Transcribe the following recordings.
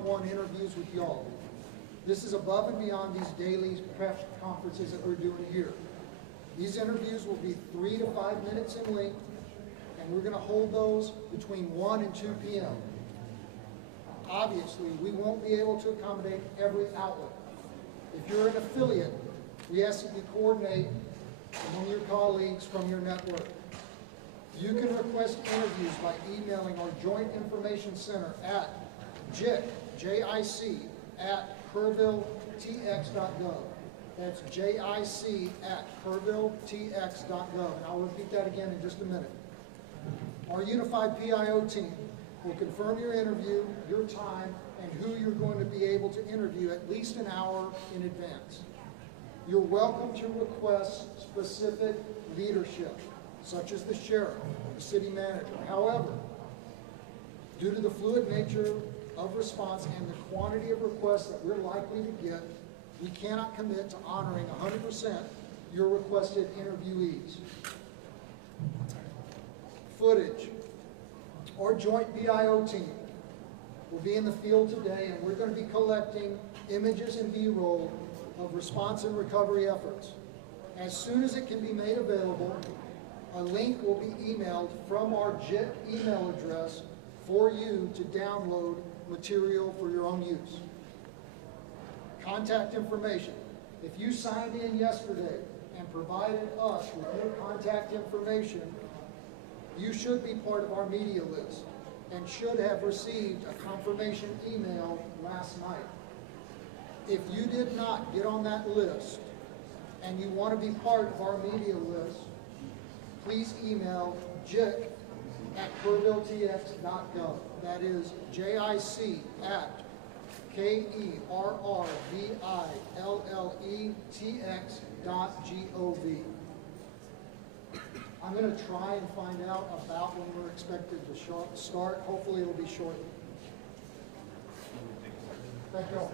one-on-one interviews with y'all. This is above and beyond these daily press conferences that we're doing here. These interviews will be 3 to 5 minutes in length, and we're going to hold those between 1 and 2 p.m. Obviously, we won't be able to accommodate every outlet. If you're an affiliate, we ask that you coordinate among your colleagues from your network. You can request interviews by emailing our Joint Information Center at JIC at kerrvilletx.gov. That's JIC at kerrvilletx.gov. And I'll repeat that again in just a minute. Our unified PIO team will confirm your interview, your time, and who you're going to be able to interview at least an hour in advance. You're welcome to request specific leadership, such as the sheriff, the city manager. However, due to the fluid nature of response and the quantity of requests that we're likely to get, we cannot commit to honoring 100% your requested interviewees. Footage. Our joint BIO team will be in the field today, and we're going to be collecting images and B-roll of response and recovery efforts. As soon as it can be made available, a link will be emailed from our JIT email address for you to download material for your own use. Contact information. If you signed in yesterday and provided us with your contact information, you should be part of our media list and should have received a confirmation email last night. If you did not get on that list and you want to be part of our media list, please email JIC at kerrvilletx.gov. That is JIC at KERRVILLETX.gov. I'm going to try and find out about when we're expected to start. Hopefully it'll be shortly. Thank you all.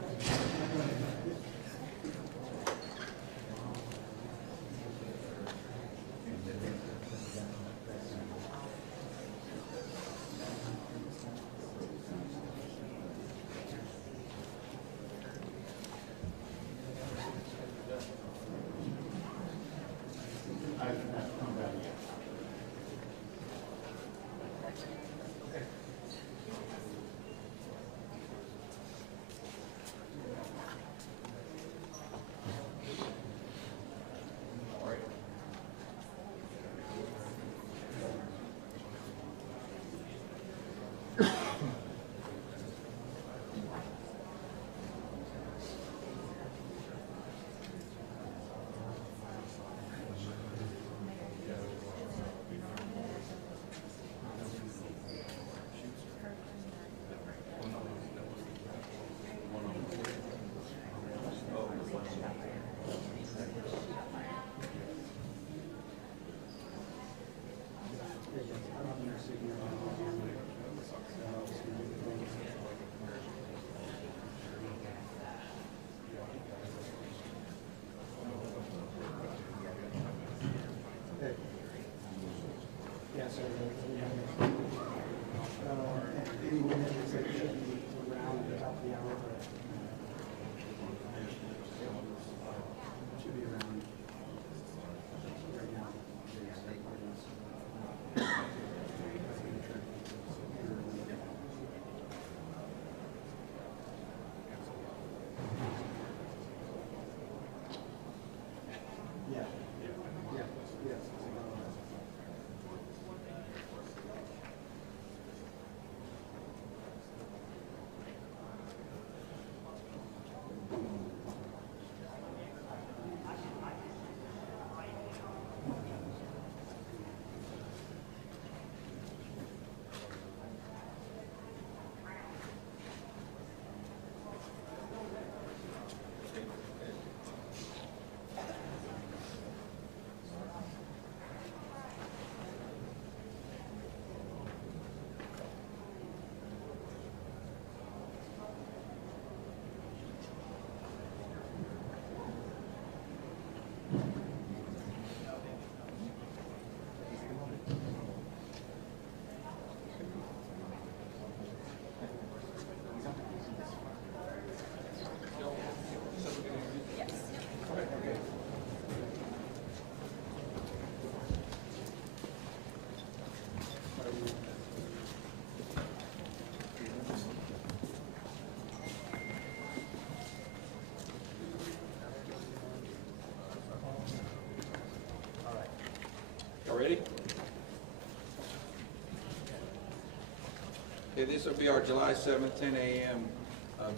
this will be our July 7th, 10 a.m.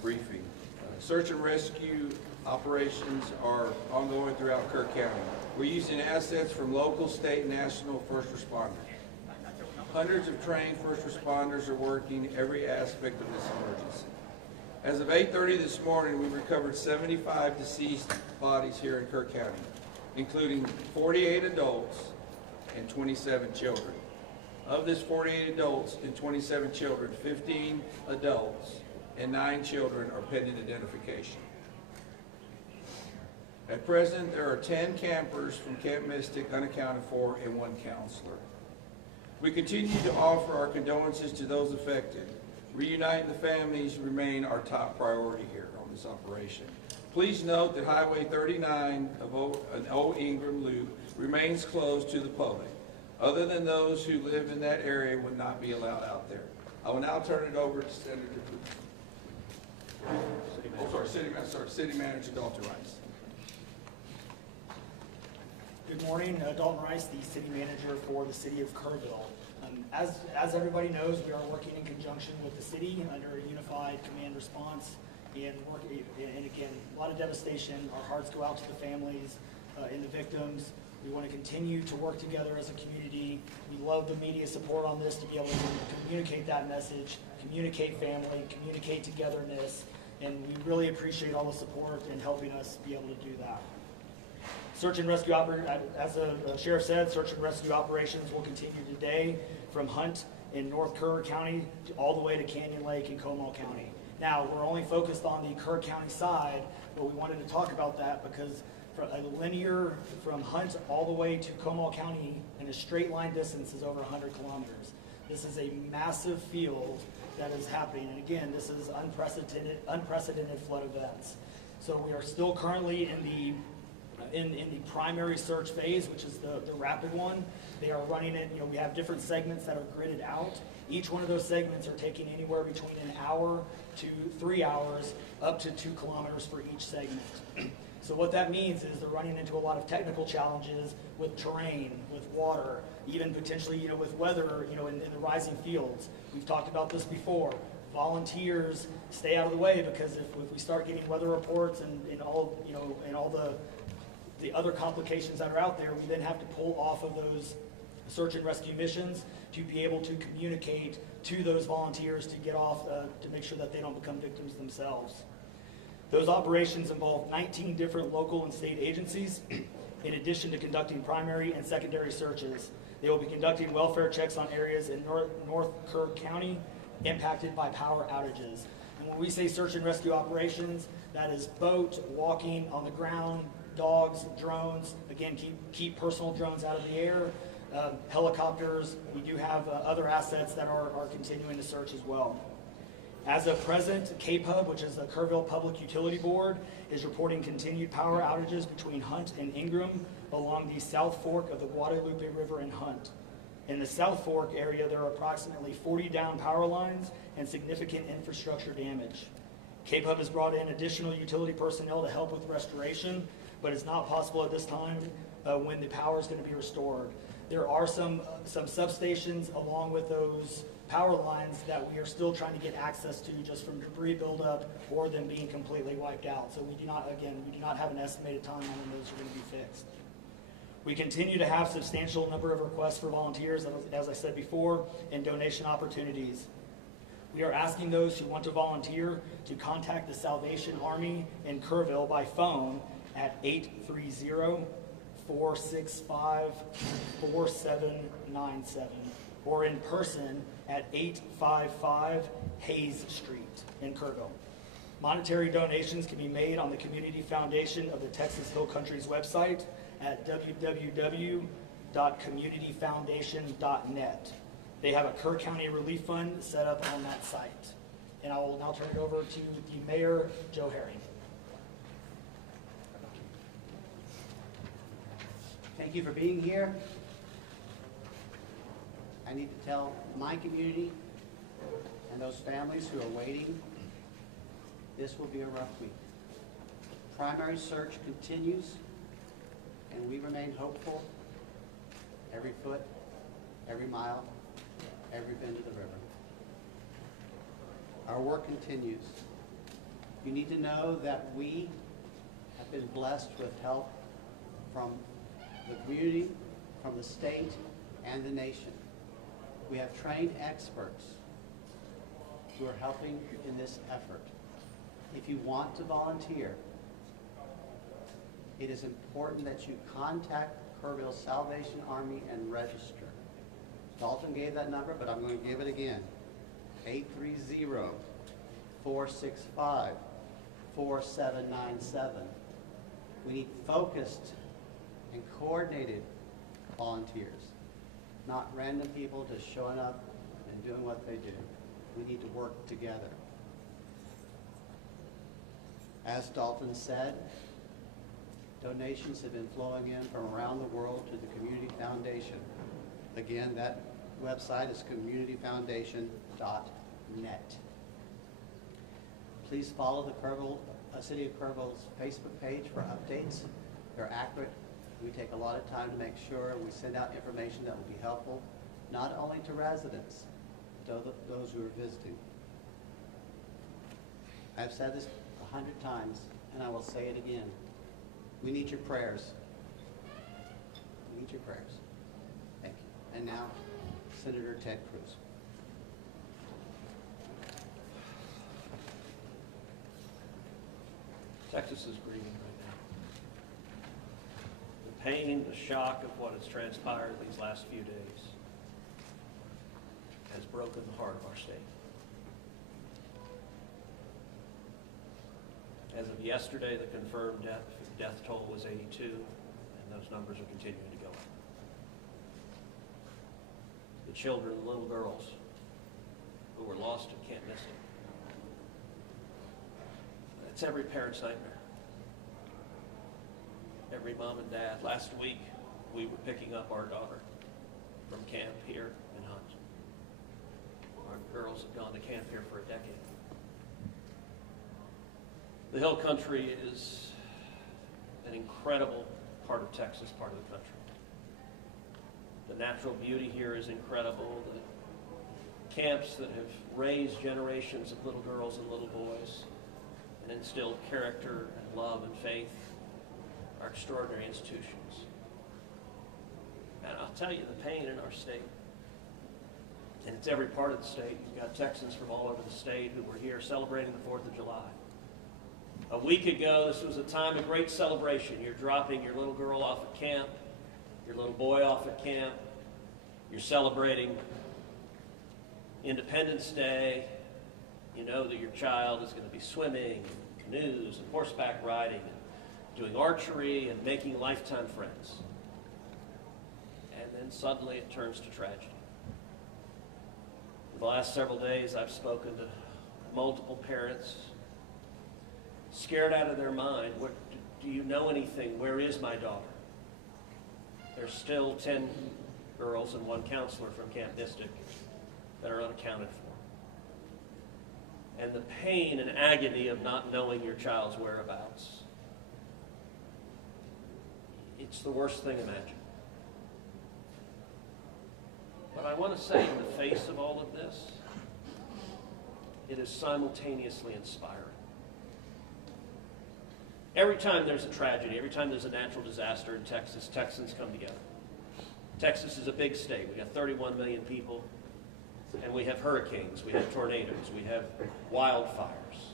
Briefing. Search and rescue operations are ongoing throughout Kirk County. We're using assets from local, state, and national first responders. Hundreds of trained first responders are working every aspect of this emergency. As of 8:30 this morning, we've recovered 75 deceased bodies here in Kirk County, including 48 adults and 27 children. Of this 48 adults and 27 children, 15 adults and 9 children are pending identification. At present, there are 10 campers from Camp Mystic unaccounted for and 1 counselor. We continue to offer our condolences to those affected. Reuniting the families remain our top priority here on this operation. Please note that Highway 39 of Old Ingram Loop remains closed to the public. Other than those who live in that area would not be allowed out there. I will now turn it over to Senator Cruz. City Manager Dalton Rice. Good morning, Dalton Rice, the city manager for the city of Kerrville. As everybody knows, we are working in conjunction with the city under a unified command response and again, a lot of devastation. Our hearts go out to the families and the victims. We want to continue to work together as a community. We love the media support on this to be able to communicate that message, communicate family, communicate togetherness, and we really appreciate all the support in helping us be able to do that. Search and rescue as the sheriff said, search and rescue operations will continue today from Hunt in North Kerr County all the way to Canyon Lake in Comal County. Now, we're only focused on the Kerr County side, but we wanted to talk about that because for a linear from Hunt all the way to Comal County in a straight line distance is over 100 kilometers. This is a massive field that is happening, and again, this is unprecedented flood events. So we are still currently in the primary search phase, which is the rapid one. They are running it, we have different segments that are gridded out. Each one of those segments are taking anywhere between an hour to 3 hours, up to 2 kilometers for each segment. So what that means is they're running into a lot of technical challenges with terrain, with water, even potentially, with weather, in the rising fields. We've talked about this before. Volunteers stay out of the way because if we start getting weather reports and all the other complications that are out there, we then have to pull off of those search and rescue missions to be able to communicate to those volunteers to get off, to make sure that they don't become victims themselves. Those operations involve 19 different local and state agencies, in addition to conducting primary and secondary searches. They will be conducting welfare checks on areas in North Kerr County impacted by power outages. And when we say search and rescue operations, that is boat, walking, on the ground, dogs, drones. Again, keep personal drones out of the air. Helicopters. We do have other assets that are continuing to search as well. As of present, KPUB, which is the Kerrville Public Utility Board, is reporting continued power outages between Hunt and Ingram along the South Fork of the Guadalupe River in Hunt. In the South Fork area, there are approximately 40 down power lines and significant infrastructure damage. KPUB has brought in additional utility personnel to help with restoration, but it's not possible at this time when the power is going to be restored. There are some substations along with those power lines that we are still trying to get access to just from debris buildup or them being completely wiped out. So we do not have an estimated time on when those are going to be fixed. We continue to have substantial number of requests for volunteers, as I said before, and donation opportunities. We are asking those who want to volunteer to contact the Salvation Army in Kerrville by phone at 830-465-4797 or in person at 855 Hayes Street in Kerrville. Monetary donations can be made on the Community Foundation of the Texas Hill Country's website at www.communityfoundation.net. They have a Kerr County Relief Fund set up on that site. And I will now turn it over to the Mayor, Joe Herring. Thank you for being here. I need to tell my community and those families who are waiting, this will be a rough week. Primary search continues, and we remain hopeful every foot, every mile, every bend of the river. Our work continues. You need to know that we have been blessed with help from the community, from the state, and the nation. We have trained experts who are helping in this effort. If you want to volunteer, it is important that you contact Kerrville Salvation Army and register. Dalton gave that number, but I'm going to give it again. 830-465-4797. We need focused and coordinated volunteers, not random people just showing up and doing what they do. We need to work together. As Dalton said, donations have been flowing in from around the world to the Community Foundation. Again, that website is communityfoundation.net. Please follow the City of Kerrville's Facebook page for updates. They're accurate. We take a lot of time to make sure we send out information that will be helpful, not only to residents, but to those who are visiting. I've said this 100 times, and I will say it again. We need your prayers. We need your prayers. Thank you. And now, Senator Ted Cruz. Texas is grieving right now. The pain, the shock of what has transpired these last few days has broken the heart of our state. As of yesterday, the confirmed death toll was 82, and those numbers are continuing to go up. The children, the little girls who were lost at Camp Mystic. It's every parent's nightmare. Every mom and dad. Last week, we were picking up our daughter from camp here in Hunt. Our girls have gone to camp here for a decade. The Hill Country is an incredible part of Texas, part of the country. The natural beauty here is incredible. The camps that have raised generations of little girls and little boys and instilled character and love and faith are extraordinary institutions. And I'll tell you, the pain in our state, and it's every part of the state. You've got Texans from all over the state who were here celebrating the 4th of July. A week ago, this was a time of great celebration. You're dropping your little girl off at camp, your little boy off at camp. You're celebrating Independence Day. You know that your child is going to be swimming, canoes, and horseback riding, and doing archery, and making lifetime friends. And then suddenly it turns to tragedy. For the last several days, I've spoken to multiple parents, scared out of their mind. Do you know anything? Where is my daughter? There's still 10 girls and 1 counselor from Camp Mystic that are unaccounted for. And the pain and agony of not knowing your child's whereabouts, it's the worst thing imagined. But I want to say, in the face of all of this, it is simultaneously inspiring. Every time there's a tragedy, every time there's a natural disaster in Texas, Texans come together. Texas is a big state. We got 31 million people, and we have hurricanes, we have tornadoes, we have wildfires.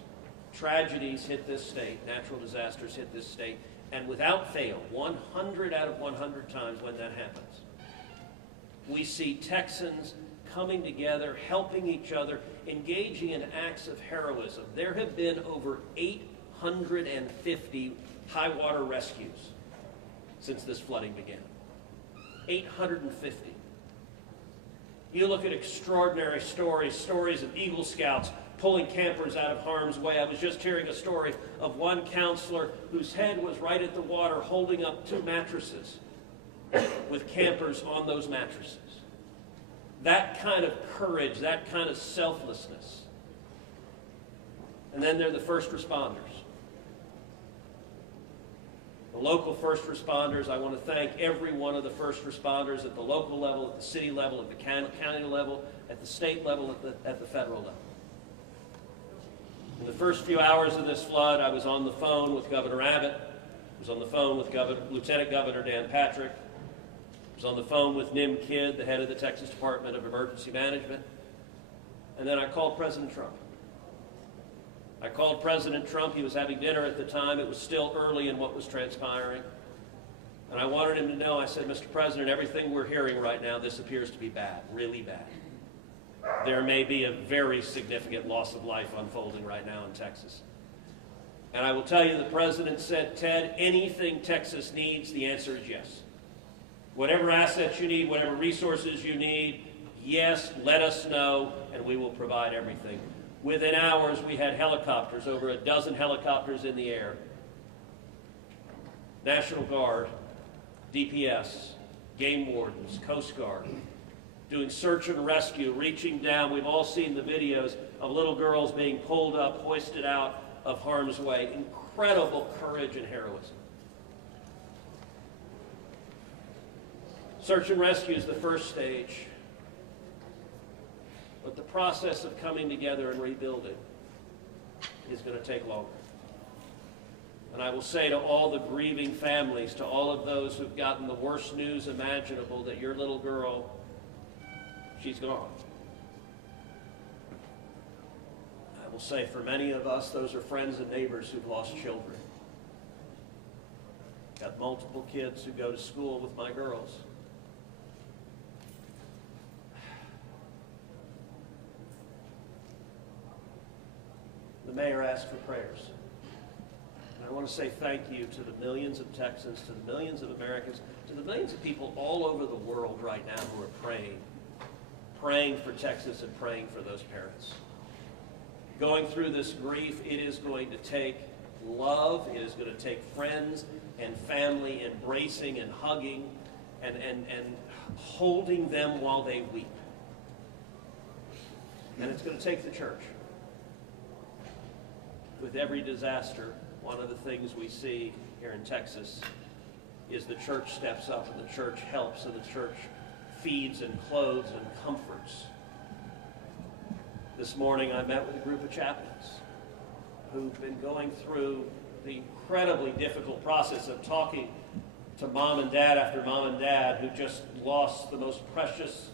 Tragedies hit this state, natural disasters hit this state, and without fail, 100 out of 100 times when that happens, we see Texans coming together, helping each other, engaging in acts of heroism. There have been over 850 high water rescues since this flooding began. 850. You look at extraordinary stories of Eagle Scouts pulling campers out of harm's way. I was just hearing a story of one counselor whose head was right at the water holding up 2 mattresses with campers on those mattresses. That kind of courage, that kind of selflessness. And then there are the first responders. The local first responders, I want to thank every one of the first responders at the local level, at the city level, at the county level, at the state level, at the federal level. first few hours of this flood, I was on the phone with Governor Abbott. I was on the phone with Lieutenant Governor Dan Patrick. I was on the phone with Nim Kidd, the head of the Texas Department of Emergency Management. And then I called President Trump. I called President Trump. He was having dinner at the time. It was still early in what was transpiring. And I wanted him to know, I said, Mr. President, everything we're hearing right now, this appears to be bad, really bad. There may be a very significant loss of life unfolding right now in Texas. And I will tell you, the President said, Ted, anything Texas needs, the answer is yes. Whatever assets you need, whatever resources you need, yes, let us know, and we will provide everything. Within hours, we had helicopters, over a dozen helicopters in the air. National Guard, DPS, game wardens, Coast Guard, doing search and rescue, reaching down. We've all seen the videos of little girls being pulled up, hoisted out of harm's way. Incredible courage and heroism. Search and rescue is the first stage. But the process of coming together and rebuilding is going to take longer. And I will say to all the grieving families, to all of those who've gotten the worst news imaginable, that your little girl, she's gone. I will say for many of us, those are friends and neighbors who've lost children. Got multiple kids who go to school with my girls. The mayor asked for prayers. And I want to say thank you to the millions of Texans, to the millions of Americans, to the millions of people all over the world right now who are praying for Texas and praying for those parents. Going through this grief, it is going to take love, it is going to take friends and family embracing and hugging and holding them while they weep. And it's going to take the church. With every disaster, one of the things we see here in Texas is the church steps up and the church helps and the church feeds and clothes and comforts. This morning I met with a group of chaplains who've been going through the incredibly difficult process of talking to mom and dad after mom and dad who just lost the most precious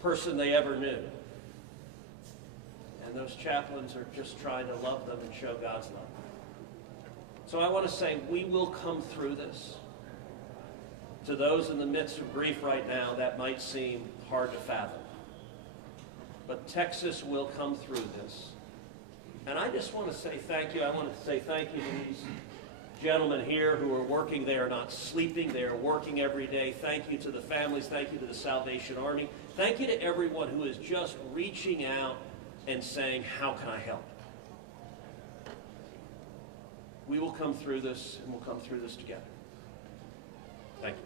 person they ever knew. And those chaplains are just trying to love them and show God's love. So I want to say we will come through this. To those in the midst of grief right now, that might seem hard to fathom. But Texas will come through this. And I just want to say thank you. I want to say thank you to these gentlemen here who are working. They are not sleeping. They are working every day. Thank you to the families. Thank you to the Salvation Army. Thank you to everyone who is just reaching out and saying, how can I help? We will come through this, and we'll come through this together. Thank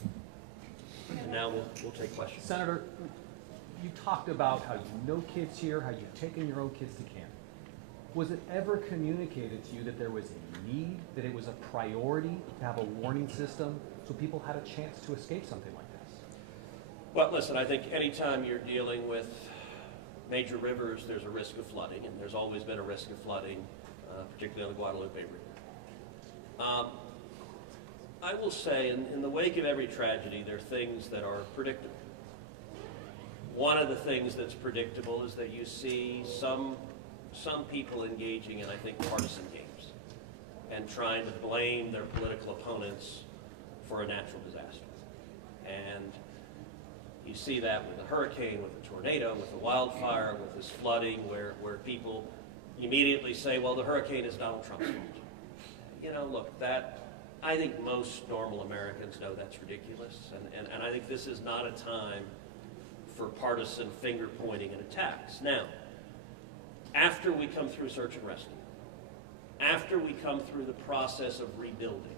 you. And now we'll take questions. Senator, you talked about how you know kids here, how you've taken your own kids to camp. Was it ever communicated to you that there was a need, that it was a priority to have a warning system so people had a chance to escape something like this? Well, listen, I think anytime you're dealing with major rivers, there's a risk of flooding, and there's always been a risk of flooding, particularly on the Guadalupe River. I will say, in the wake of every tragedy, there are things that are predictable. One of the things that's predictable is that you see some people engaging in, I think, partisan games and trying to blame their political opponents for a natural disaster. And you see that with the hurricane, with the tornado, with the wildfire, with this flooding, where people immediately say, well, the hurricane is Donald Trump's fault. You know, look, I think most normal Americans know that's ridiculous, and I think this is not a time for partisan finger-pointing and attacks. Now, after we come through search and rescue, after we come through the process of rebuilding,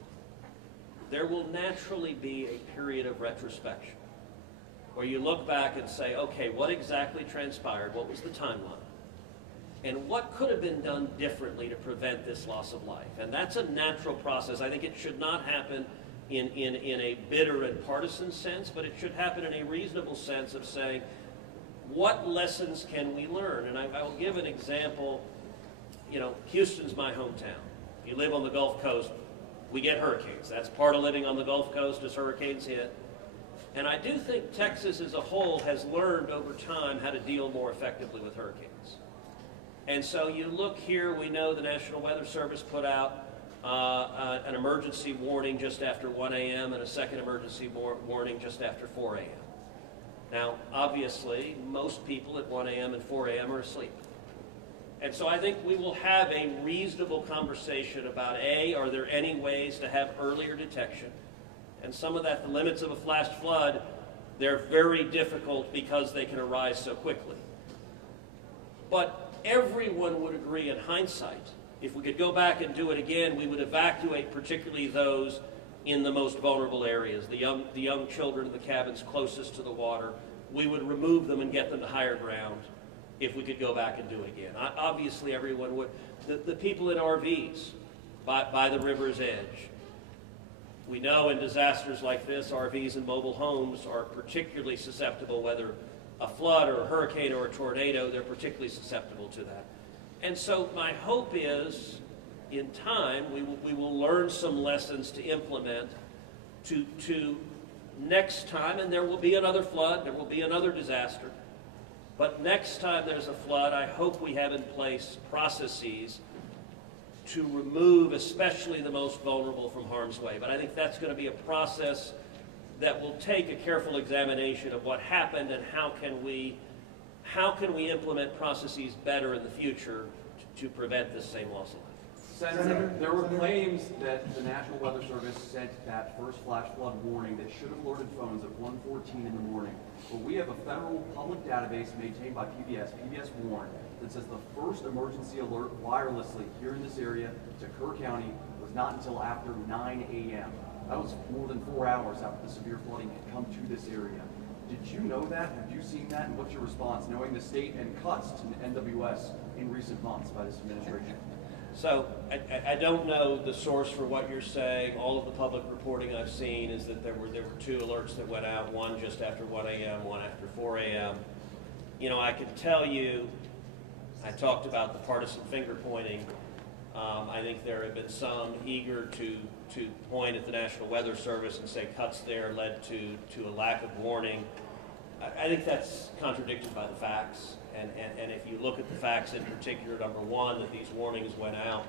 there will naturally be a period of retrospection where you look back and say, okay, what exactly transpired? What was the timeline? And what could have been done differently to prevent this loss of life? And that's a natural process. I think it should not happen in a bitter and partisan sense, but it should happen in a reasonable sense of saying, what lessons can we learn? And I will give an example. You know, Houston's my hometown. If you live on the Gulf Coast, we get hurricanes. That's part of living on the Gulf Coast as hurricanes hit. And I do think Texas as a whole has learned over time how to deal more effectively with hurricanes. And so you look here, we know the National Weather Service put out an emergency warning just after 1 a.m. and a second emergency warning just after 4 a.m. Now, obviously, most people at 1 a.m. and 4 a.m. are asleep. And so I think we will have a reasonable conversation about, A, are there any ways to have earlier detection? And some of that, the limits of a flash flood, they're very difficult because they can arise so quickly. But everyone would agree in hindsight, if we could go back and do it again, we would evacuate particularly those in the most vulnerable areas, the young children in the cabins closest to the water. We would remove them and get them to higher ground if we could go back and do it again. Obviously, everyone would. The people in RVs by the river's edge. We know in disasters like this, RVs and mobile homes are particularly susceptible, whether a flood or a hurricane or a tornado, they're particularly susceptible to that. And so my hope is, in time, we will learn some lessons to implement to next time, and there will be another flood, there will be another disaster. But next time there's a flood, I hope we have in place processes to remove especially the most vulnerable from harm's way. But I think that's going to be a process that will take a careful examination of what happened and how can we implement processes better in the future to prevent this same loss of life. Senator, there were claims that the National Weather Service sent that first flash flood warning that should have alerted phones at 1:14 in the morning. But we have a federal public database maintained by PBS Warn, that says the first emergency alert wirelessly here in this area to Kirk County was not until after 9 a.m. That was more than 4 hours after the severe flooding had come to this area. Did you know that? Have you seen that? And what's your response, knowing the state and cuts to NWS in recent months by this administration? So I don't know the source for what you're saying. All of the public reporting I've seen is that there were two alerts that went out, one just after 1 a.m., one after 4 a.m. You know, I can tell you, I talked about the partisan finger pointing. I think there have been some eager to point at the National Weather Service and say cuts there led to a lack of warning. I think that's contradicted by the facts. And if you look at the facts in particular, number one, that these warnings went out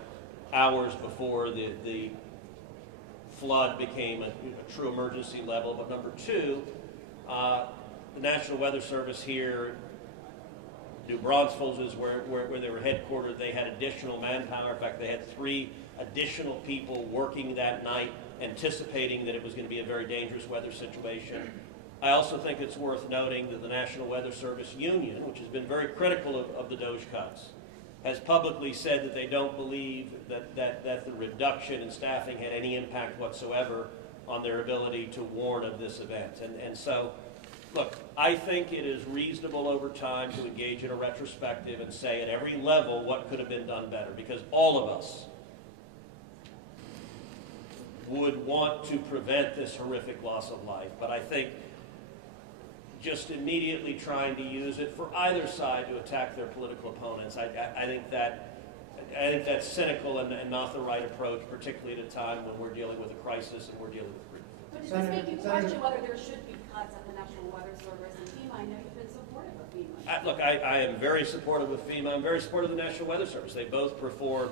hours before the flood became a true emergency level. But number two, the National Weather Service here, New Braunfels is where they were headquartered. They had additional manpower. In fact, they had 3 additional people working that night, anticipating that it was going to be a very dangerous weather situation. I also think it's worth noting that the National Weather Service Union, which has been very critical of the DOJ cuts, has publicly said that they don't believe that the reduction in staffing had any impact whatsoever on their ability to warn of this event. And so, look, I think it is reasonable over time to engage in a retrospective and say at every level what could have been done better, because all of us would want to prevent this horrific loss of life. But I think just immediately trying to use it for either side to attack their political opponents, I think that's cynical and not the right approach, particularly at a time when we're dealing with a crisis and we're dealing with grief. But does this make you question whether there should be cuts at the National Weather Service and FEMA? I know you've been supportive of FEMA. Look, I am very supportive of FEMA. I'm very supportive of the National Weather Service. They both perform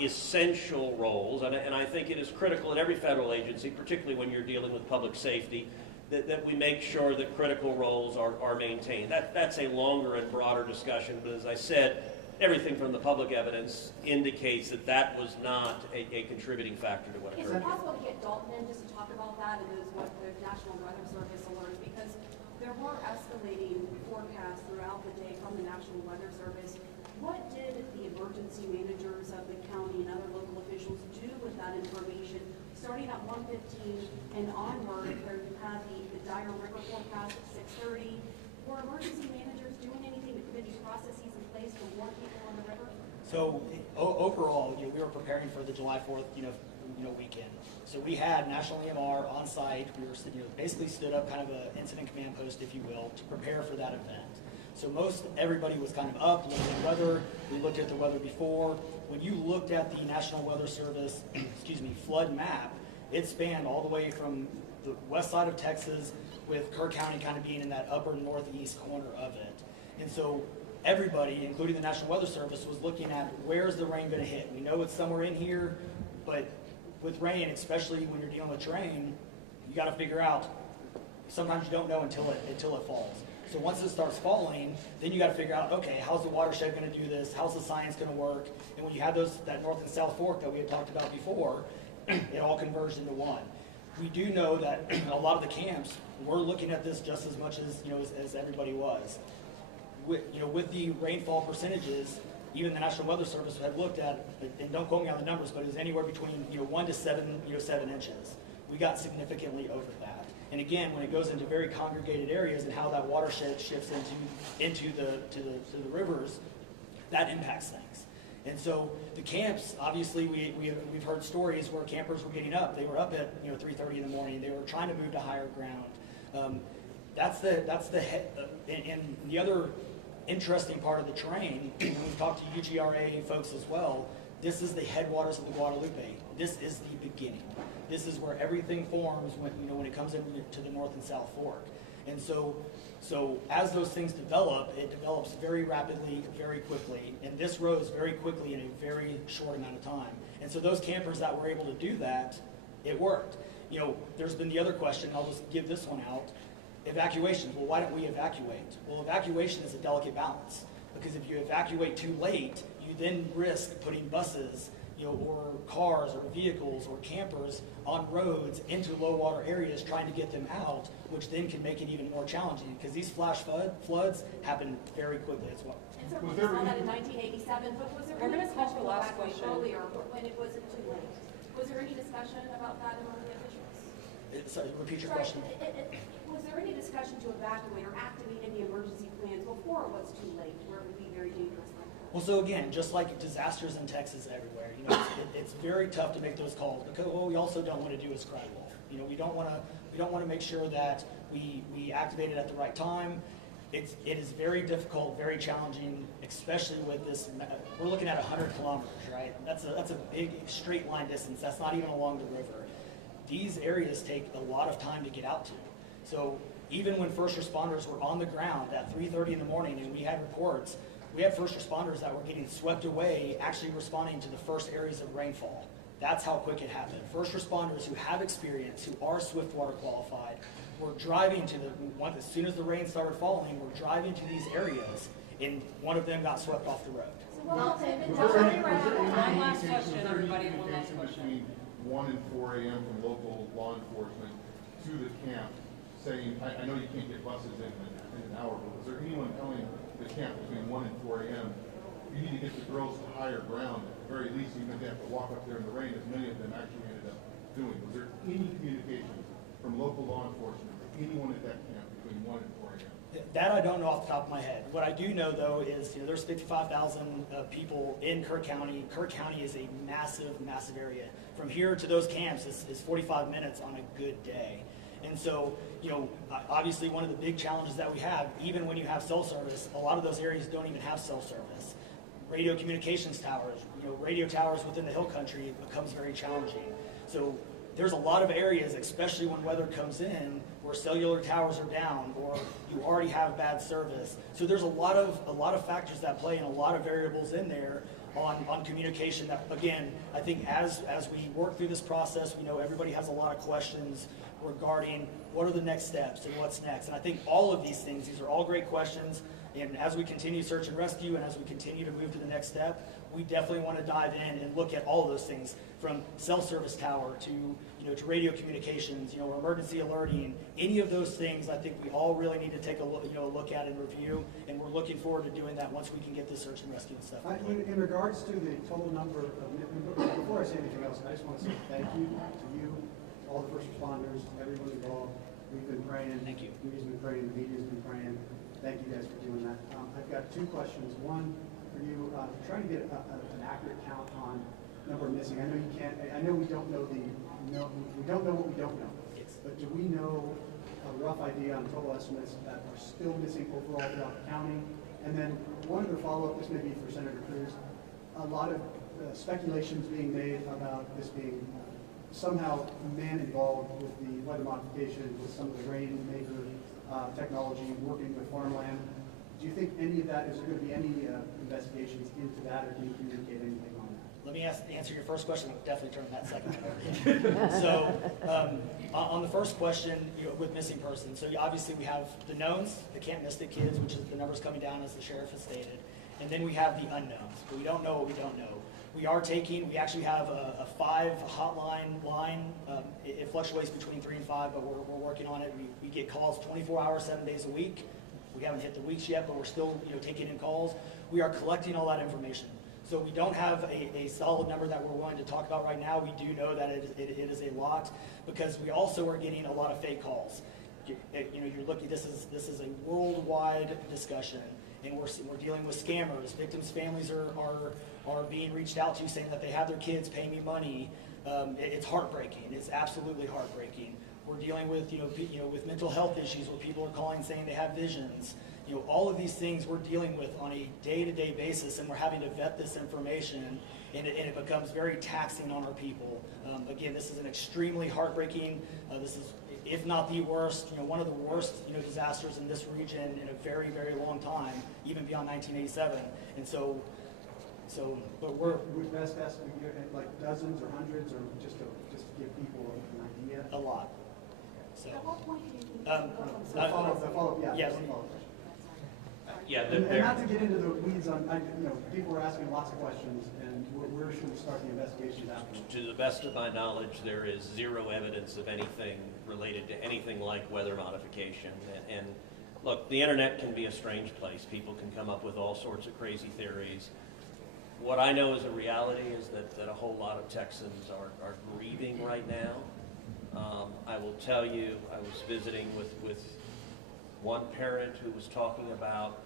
essential roles, and I think it is critical in every federal agency, particularly when you're dealing with public safety, that we make sure that critical roles are maintained. That's a longer and broader discussion, but as I said, everything from the public evidence indicates that was not a contributing factor to what Is occurred. it possible to get Dalton in just to talk about that and what the National Weather Service alerts? Because there were escalating forecasts throughout the day from the National Weather Service. What did the emergency managers of the county and other local officials do with that information? Starting at 1:15 and onward, where you had the dire river forecast at 6:30, were emergency managers doing anything to put these processes in place to warn people on the river? So overall, we were preparing for the July 4th, weekend. So we had National EMR on site. We were, basically stood up kind of an incident command post, if you will, to prepare for that event. So most everybody was kind of up, looking at weather. We looked at the weather before. When you looked at the National Weather Service, flood map, it spanned all the way from the west side of Texas, with Kirk County kind of being in that upper northeast corner of it. And so everybody, including the National Weather Service, was looking at where's the rain going to hit. We know it's somewhere in here, but with rain, especially when you're dealing with terrain, you got to figure out. Sometimes you don't know until it falls. So once it starts falling, then you got to figure out, okay, how's the watershed going to do this? How's the science going to work? And when you have that north and south fork that we had talked about before, it all converged into one. We do know that a lot of the camps were looking at this just as much as as everybody was. With the rainfall percentages, even the National Weather Service had looked at, and don't quote me on the numbers, but it was anywhere between 1 to 7 inches. We got significantly over that. And again, when it goes into very congregated areas and how that watershed shifts into the rivers, that impacts things. And so the camps, obviously, we've heard stories where campers were getting up. They were up at 3:30 in the morning. They were trying to move to higher ground. That's the head. And the other interesting part of the terrain, when we talked to UGRA folks as well, this is the headwaters of the Guadalupe. This is the beginning. This is where everything forms when it comes into the North and South Fork. And so as those things develop, it develops very rapidly, very quickly, and this rose very quickly in a very short amount of time. And so those campers that were able to do that, it worked. There's been the other question, I'll just give this one out. Evacuations. Well, why don't we evacuate? Well, evacuation is a delicate balance, because if you evacuate too late, you then risk putting buses, or cars or vehicles or campers on roads into low water areas trying to get them out, which then can make it even more challenging, because these flash floods happen very quickly as well. And so we saw that in 1987, but was there any discussion to evacuate earlier when it wasn't too late? Was there any discussion about that among the officials? Sorry, repeat your question. Was there any discussion to evacuate or activate any emergency plans before it was too late, where it would be very dangerous like that? Well, so again, just like disasters in Texas everywhere, it's very tough to make those calls, because what we also don't want to do is cry wolf. We don't want to make sure that we activate it at the right time. It is very difficult, very challenging, especially with this. We're looking at 100 kilometers, right? That's a big straight line distance. That's not even along the river. These areas take a lot of time to get out to. So even when first responders were on the ground at 3:30 in the morning, and we had reports, we had first responders that were getting swept away, actually responding to the first areas of rainfall. That's how quick it happened. First responders who have experience, who are Swiftwater qualified, were driving to as soon as the rain started falling, were driving to these areas, and one of them got swept off the road. So what else have been Was there any One last indication- question, was there any everybody, one last indication question. between 1 and 4 a.m. from local law enforcement to the camp saying, I know you can't get buses in an hour, but was there anyone telling the camp between 1 and 4 a.m., you need to get the girls to higher ground, at the very least, even if they have to walk up there in the rain, as many of them actually ended up doing? Was there any communication from local law enforcement to anyone at that camp between 1 and 4 a.m.? That I don't know off the top of my head. What I do know, though, is there's 55,000 people in Kirk County. Kirk County is a massive, massive area. From here to those camps is 45 minutes on a good day. And so, obviously one of the big challenges that we have, even when you have cell service, a lot of those areas don't even have cell service. Radio communications towers, radio towers within the hill country becomes very challenging. So there's a lot of areas, especially when weather comes in, where cellular towers are down or you already have bad service. So there's a lot of factors that play and a lot of variables in there on communication that, again, I think as we work through this process, we know everybody has a lot of questions regarding what are the next steps and what's next. And I think all of these things, these are all great questions. And as we continue search and rescue and as we continue to move to the next step, we definitely want to dive in and look at all of those things, from cell service tower to radio communications, or emergency alerting. Any of those things, I think we all really need to take a look at and review. And we're looking forward to doing that once we can get the search and rescue and stuff. In regards to the total number of, before I say anything else, I just want to say thank you to you, all the first responders, everyone involved. We've been praying. Thank you. We've been praying. The media's been praying. Thank you guys for doing that. I've got two questions. One for you, trying to get an accurate count on number of missing. I know you can't. I know we don't know we don't know what we don't know. Yes. But do we know a rough idea on total estimates that are still missing overall throughout the county? And then one other follow-up, this may be for Senator Cruz. A lot of speculations being made about this being somehow man involved with the weather modification, with some of the rainmaker technology, working with farmland. Do you think any of that, is there going to be any investigations into that, or can you communicate anything on that? Let me answer your first question. I'll definitely turn that second one over. So, on the first question, with missing persons, so obviously we have the knowns, the Camp Mystic kids, which is the numbers coming down as the sheriff has stated, and then we have the unknowns. We don't know what we don't know. We actually have a 5 hotline line. It fluctuates between 3 and 5, but we're working on it. We get calls 24 hours, 7 days a week. We haven't hit the weeks yet, but we're still taking in calls. We are collecting all that information. So we don't have a solid number that we're willing to talk about right now. We do know that it is a lot, because we also are getting a lot of fake calls. You're looking. This is a worldwide discussion, and we're dealing with scammers. Victims' families are being reached out to, saying that they have their kids, pay me money. It's heartbreaking. It's absolutely heartbreaking. We're dealing with with mental health issues, where people are calling saying they have visions. All of these things we're dealing with on a day-to-day basis, and we're having to vet this information, and it becomes very taxing on our people. Again, this is an extremely heartbreaking, this is, if not the worst, one of the worst, disasters in this region in a very, very long time, even beyond 1987. And so, but we're would best estimate like dozens or hundreds, or just to give people an idea? a lot. So, At what point do you think? The follow-up, yeah. Yes. the follow-up. Yeah, And not to get into the weeds on, people are asking lots of questions, and where should we start the investigations after? to the best of my knowledge, there is zero evidence of anything related to anything like weather modification. And look, the internet can be a strange place. People can come up with all sorts of crazy theories. What I know is a reality is that a whole lot of Texans are grieving right now. I will tell you, I was visiting with one parent who was talking about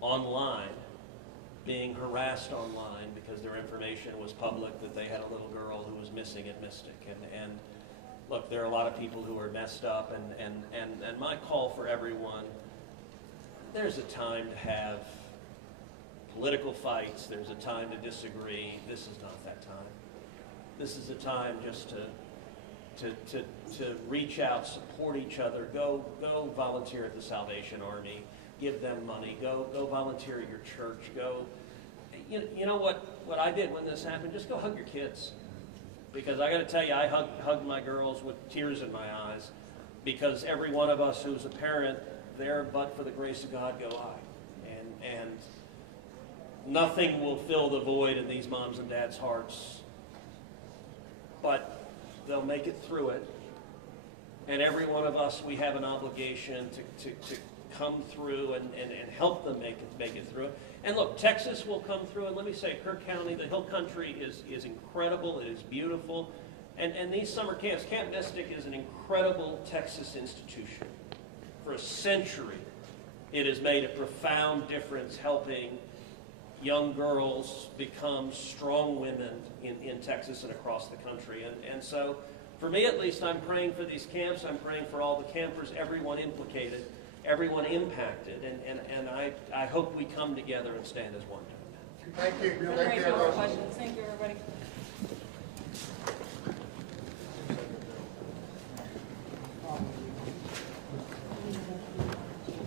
online, being harassed online because their information was public, that they had a little girl who was missing at Mystic. And look, there are a lot of people who are messed up, and my call for everyone, there's a time to have political fights, there's a time to disagree. This is not that time. This is a time just to reach out, support each other, go volunteer at the Salvation Army, give them money, go volunteer at your church, go. You know what I did when this happened? Just go hug your kids. Because I got to tell you, I hugged my girls with tears in my eyes, because every one of us who's a parent, there but for the grace of God go I. And nothing will fill the void in these moms and dads' hearts, but they'll make it through it. And every one of us, we have an obligation to come through and help them make it through it. And look, Texas will come through, and let me say, Kirk County, the Hill Country is incredible, it is beautiful. And these summer camps, Camp Mystic is an incredible Texas institution. For a century, it has made a profound difference helping young girls become strong women in Texas and across the country. And so, for me at least, I'm praying for these camps. I'm praying for all the campers, everyone implicated, everyone impacted. And I hope we come together and stand as one. Thank you. Thank you, everybody.